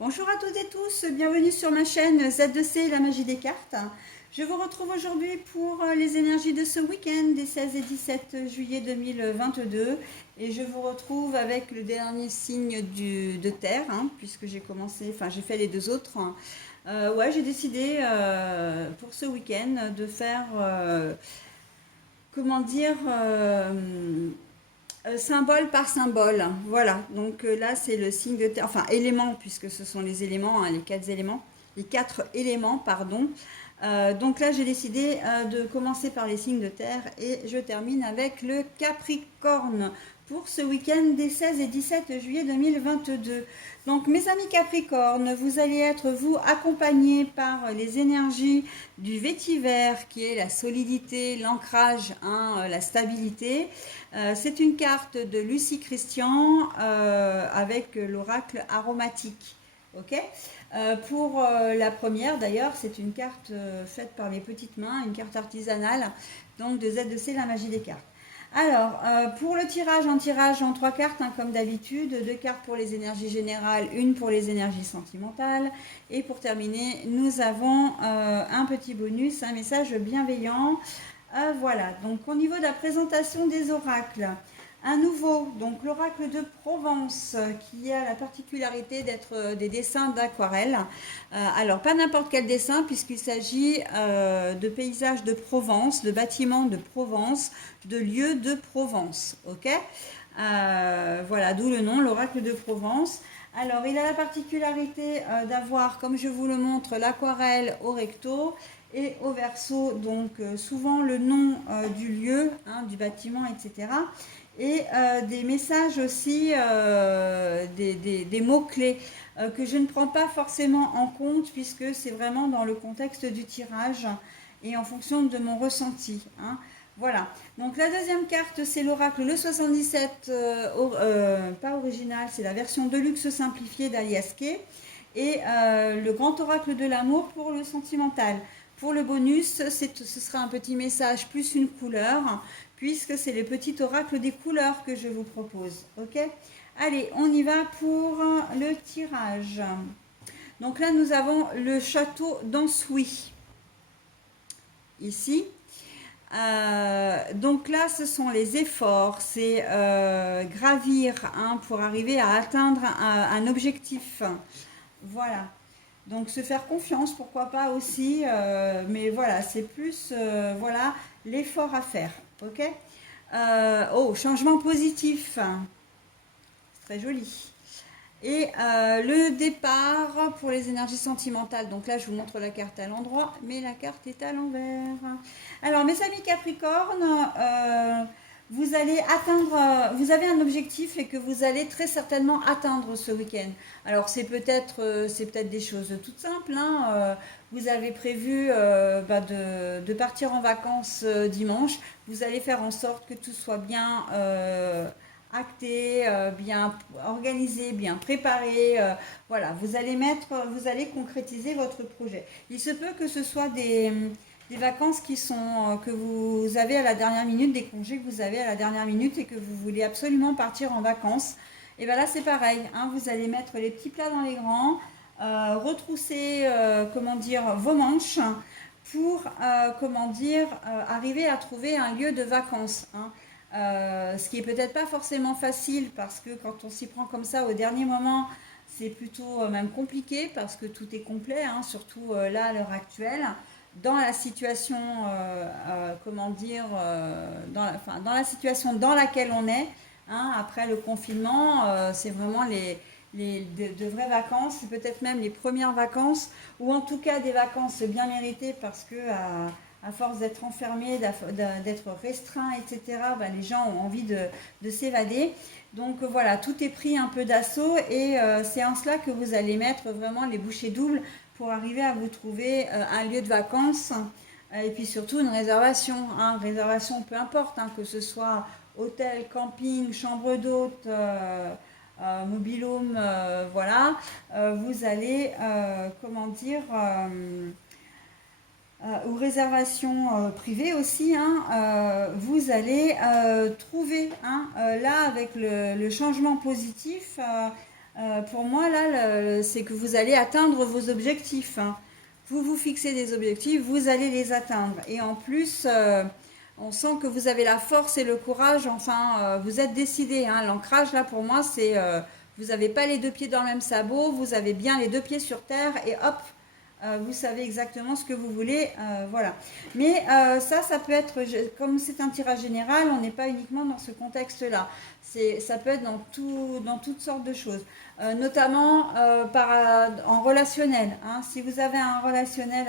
Bonjour à toutes et tous, bienvenue sur ma chaîne Z2C, la magie des cartes. Je vous retrouve aujourd'hui pour les énergies de ce week-end des 16 et 17 juillet 2022 et je vous retrouve avec le dernier signe de terre, puisque j'ai commencé, enfin j'ai fait les deux autres. Ouais, j'ai décidé pour ce week-end de faire, comment dire, symbole par symbole. Voilà, donc là c'est le signe de terre, enfin éléments, puisque ce sont les éléments, les quatre éléments, pardon. Donc là j'ai décidé de commencer par les signes de terre et je termine avec le Capricorne pour ce week-end des 16 et 17 juillet 2022. Donc mes amis Capricorne, vous allez être vous accompagnés par les énergies du vétiver qui est la solidité, l'ancrage, la stabilité. C'est une carte de Lucie Christian avec l'oracle aromatique. Ok. Pour la première, d'ailleurs, c'est une carte faite par mes petites mains, une carte artisanale, donc de Z2C, la magie des cartes. Alors, pour le tirage, un tirage en trois cartes, comme d'habitude, deux cartes pour les énergies générales, une pour les énergies sentimentales. Et pour terminer, nous avons un petit bonus, un message bienveillant. Voilà, donc au niveau de la présentation des oracles, un nouveau, donc l'oracle de Provence, qui a la particularité d'être des dessins d'aquarelle. Alors, pas n'importe quel dessin, puisqu'il s'agit de paysages de Provence, de bâtiments de Provence, de lieux de Provence. Ok. Voilà, d'où le nom, l'oracle de Provence. Alors, il a la particularité d'avoir, comme je vous le montre, l'aquarelle au recto et au verso, donc souvent le nom du lieu, du bâtiment, etc. Et des messages aussi, des mots-clés que je ne prends pas forcément en compte puisque c'est vraiment dans le contexte du tirage et en fonction de mon ressenti. Voilà. Donc la deuxième carte, c'est l'oracle le 77, pas original, c'est la version Deluxe simplifiée d'Alias Kay. Et le grand oracle de l'amour pour le sentimental. Pour le bonus, ce sera un petit message plus une couleur, puisque c'est le petit oracle des couleurs que je vous propose. Ok. Allez, on y va pour le tirage. Donc là, nous avons le château d'Ensouis. Ici. Donc là, ce sont les efforts, c'est gravir pour arriver à atteindre un objectif. Voilà. Donc se faire confiance, pourquoi pas aussi, mais voilà, c'est plus voilà l'effort à faire. Ok. Oh, changement positif, c'est très joli. Et le départ pour les énergies sentimentales. Donc là, je vous montre la carte à l'endroit, mais la carte est à l'envers. Alors, mes amis Capricorne, vous allez atteindre, vous avez un objectif et que vous allez très certainement atteindre ce week-end. Alors, c'est peut-être des choses toutes simples. Vous avez prévu de partir en vacances dimanche. Vous allez faire en sorte que tout soit bien acté, bien organisé, bien préparé. Voilà, vous allez concrétiser votre projet. Il se peut que ce soit des vacances que vous avez à la dernière minute, des congés que vous avez à la dernière minute et que vous voulez absolument partir en vacances. Et bien là, c'est pareil. Vous allez mettre les petits plats dans les grands, retrousser, vos manches pour, arriver à trouver un lieu de vacances. Ce qui est peut-être pas forcément facile parce que quand on s'y prend comme ça au dernier moment, c'est plutôt même compliqué parce que tout est complet, surtout là à l'heure actuelle. Dans la situation, dans la situation dans laquelle on est, après le confinement, c'est vraiment de vraies vacances, peut-être même les premières vacances, ou en tout cas des vacances bien méritées parce que à force d'être enfermés, d'être restreints, etc., les gens ont envie de s'évader. Donc voilà, tout est pris un peu d'assaut et c'est en cela que vous allez mettre vraiment les bouchées doubles pour arriver à vous trouver un lieu de vacances et puis surtout une réservation. Réservation peu importe, que ce soit hôtel, camping, chambre d'hôte, mobil-home, voilà. Vous allez, ou réservation privée aussi, vous allez trouver, là avec le changement positif, Pour moi, là, c'est que vous allez atteindre vos objectifs, hein. Vous vous fixez des objectifs, vous allez les atteindre. Et en plus, on sent que vous avez la force et le courage, enfin, vous êtes décidé, hein. L'ancrage, là, pour moi, c'est vous n'avez pas les deux pieds dans le même sabot, vous avez bien les deux pieds sur terre et hop, vous savez exactement ce que vous voulez, voilà. Mais ça peut être, comme c'est un tirage général, on n'est pas uniquement dans ce contexte-là. Ça peut être dans toutes sortes de choses, notamment en relationnel, hein. Si vous avez un relationnel,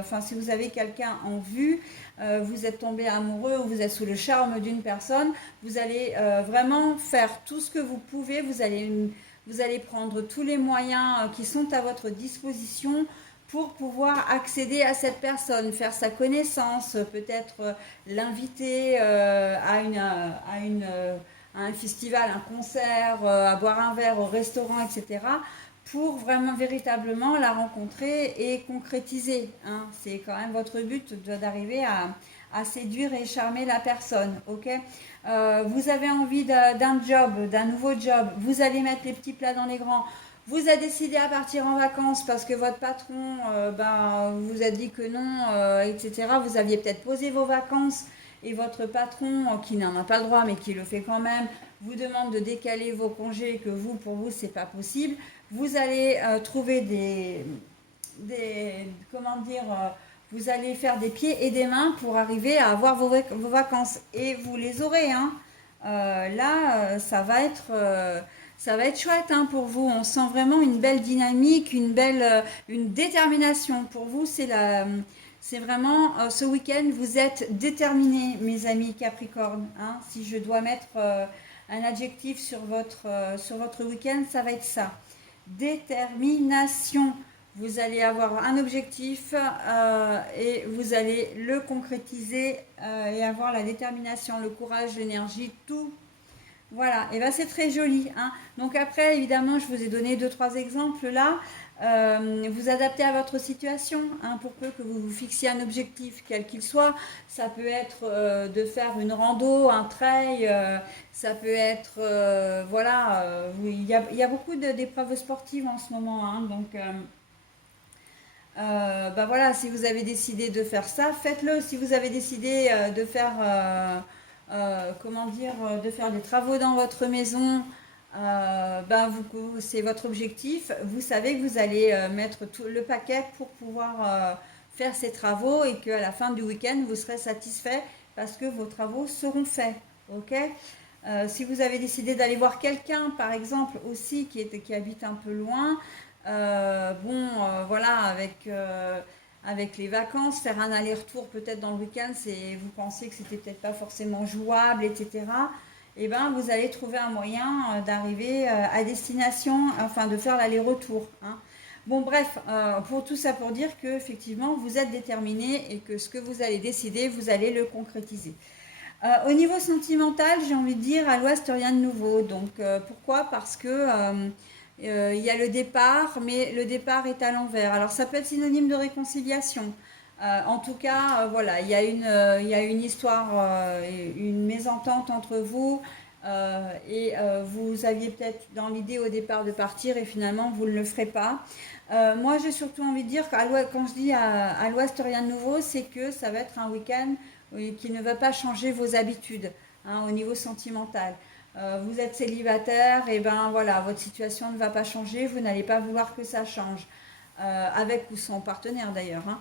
enfin si vous avez quelqu'un en vue, vous êtes tombé amoureux ou vous êtes sous le charme d'une personne, vous allez vraiment faire tout ce que vous pouvez, vous allez prendre tous les moyens qui sont à votre disposition pour pouvoir accéder à cette personne, faire sa connaissance, peut-être l'inviter à un festival, un concert, à boire un verre au restaurant, etc., pour vraiment véritablement la rencontrer et concrétiser, hein. C'est quand même votre but d'arriver à séduire et charmer la personne, ok. Vous avez envie d'un job, d'un nouveau job, vous allez mettre les petits plats dans les grands. Vous avez décidé à partir en vacances parce que votre patron vous a dit que non, etc. Vous aviez peut-être posé vos vacances et votre patron, qui n'en a pas le droit mais qui le fait quand même, vous demande de décaler vos congés et que vous, pour vous, c'est pas possible. Vous allez trouver comment dire, vous allez faire des pieds et des mains pour arriver à avoir vos vacances et vous les aurez, hein. Là, ça va être chouette, hein, pour vous. On sent vraiment une belle dynamique, une détermination. Pour vous, c'est vraiment ce week-end, vous êtes déterminés, mes amis Capricorne, hein. Si je dois mettre un adjectif sur votre week-end, ça va être ça. Détermination. Vous allez avoir un objectif et vous allez le concrétiser et avoir la détermination, le courage, l'énergie, tout. Voilà, et bien c'est très joli, hein. Donc après, évidemment, je vous ai donné 2-3 exemples là. Vous adaptez à votre situation, hein, pour peu que vous vous fixiez un objectif, quel qu'il soit. Ça peut être de faire une rando, un trail, ça peut être, voilà, oui, il y a beaucoup d'épreuves sportives en ce moment, hein, donc bah voilà, si vous avez décidé de faire ça, faites-le. Si vous avez décidé de faire, comment dire, de faire des travaux dans votre maison, ben c'est votre objectif. Vous savez que vous allez mettre tout le paquet pour pouvoir faire ces travaux et qu'à la fin du week-end, vous serez satisfait parce que vos travaux seront faits. Ok. Si vous avez décidé d'aller voir quelqu'un, par exemple, aussi qui habite un peu loin, voilà, avec les vacances, faire un aller-retour peut-être dans le week-end, vous pensez que c'était peut-être pas forcément jouable, etc. Et ben, vous allez trouver un moyen d'arriver à destination, enfin de faire l'aller-retour, hein. Bon, bref, pour tout ça pour dire que effectivement vous êtes déterminé et que ce que vous allez décider, vous allez le concrétiser. Au niveau sentimental, j'ai envie de dire à l'ouest rien de nouveau. Donc pourquoi? Parce que il y a le départ, mais le départ est à l'envers. Alors ça peut être synonyme de réconciliation. En tout cas, voilà, il y a une histoire, une mésentente entre vous, vous aviez peut-être dans l'idée au départ de partir et finalement vous ne le ferez pas. Moi, j'ai surtout envie de dire quand je dis à l'ouest rien de nouveau, c'est que ça va être un week-end qui ne va pas changer vos habitudes, hein, au niveau sentimental. Vous êtes célibataire, et ben voilà, votre situation ne va pas changer, vous n'allez pas vouloir que ça change, avec ou sans partenaire d'ailleurs, hein.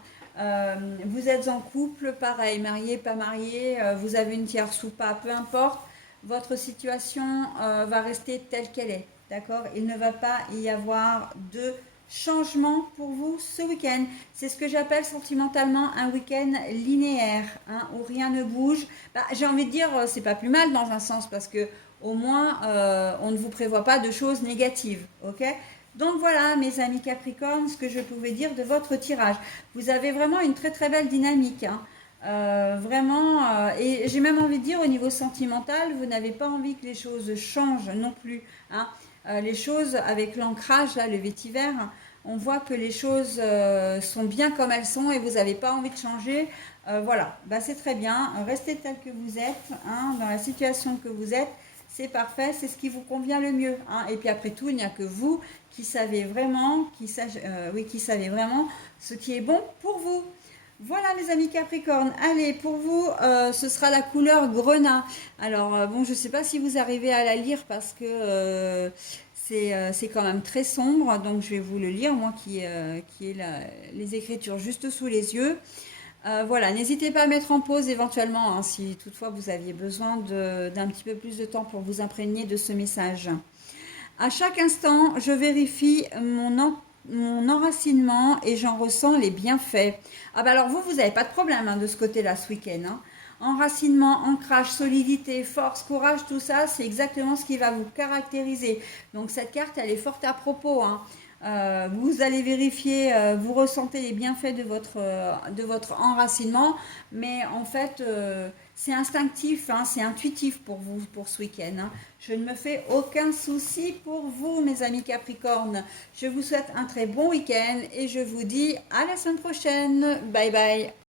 Vous êtes en couple, pareil, marié, pas marié, vous avez une tierce ou pas, peu importe, votre situation va rester telle qu'elle est, d'accord? Il ne va pas y avoir de changement pour vous ce week-end. C'est ce que j'appelle sentimentalement un week-end linéaire, hein, où rien ne bouge. Bah, j'ai envie de dire, c'est pas plus mal dans un sens parce que au moins on ne vous prévoit pas de choses négatives, ok? Donc voilà, mes amis Capricorne, ce que je pouvais dire de votre tirage. Vous avez vraiment une très très belle dynamique, hein. Vraiment, et j'ai même envie de dire au niveau sentimental, vous n'avez pas envie que les choses changent non plus, hein. Les choses avec l'ancrage, là, le vétiver, on voit que les choses sont bien comme elles sont et vous n'avez pas envie de changer. Voilà, bah, c'est très bien. Restez tel que vous êtes, hein, dans la situation que vous êtes. c'est parfait, c'est ce qui vous convient le mieux, hein. Et puis après tout, il n'y a que vous qui savez vraiment, qui savez vraiment ce qui est bon pour vous. Voilà mes amis Capricorne. Allez, pour vous, ce sera la couleur grenat. Alors, bon, je ne sais pas si vous arrivez à la lire parce que c'est quand même très sombre. Donc, je vais vous le lire, moi qui ai les écritures juste sous les yeux. Voilà, n'hésitez pas à mettre en pause éventuellement, hein, si toutefois vous aviez besoin d'un petit peu plus de temps pour vous imprégner de ce message. À chaque instant, je vérifie mon enracinement et j'en ressens les bienfaits. Ah bah alors vous n'avez pas de problème, hein, de ce côté-là ce week-end, hein. Enracinement, ancrage, solidité, force, courage, tout ça, c'est exactement ce qui va vous caractériser. Donc cette carte, elle est forte à propos, hein. Vous allez vérifier, vous ressentez les bienfaits de votre enracinement, mais en fait, c'est instinctif, hein, c'est intuitif pour vous pour ce week-end, hein. Je ne me fais aucun souci pour vous, mes amis Capricorne. Je vous souhaite un très bon week-end et je vous dis à la semaine prochaine. Bye bye.